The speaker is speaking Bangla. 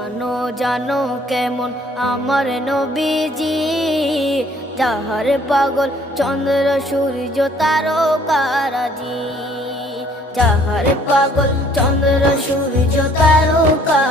জানো জানো কেমন আমার নবীজি, যাহার পাগল চন্দ্র সূর্য তারকারাজি, যাহার পাগল চন্দ্র সূর্য তারকা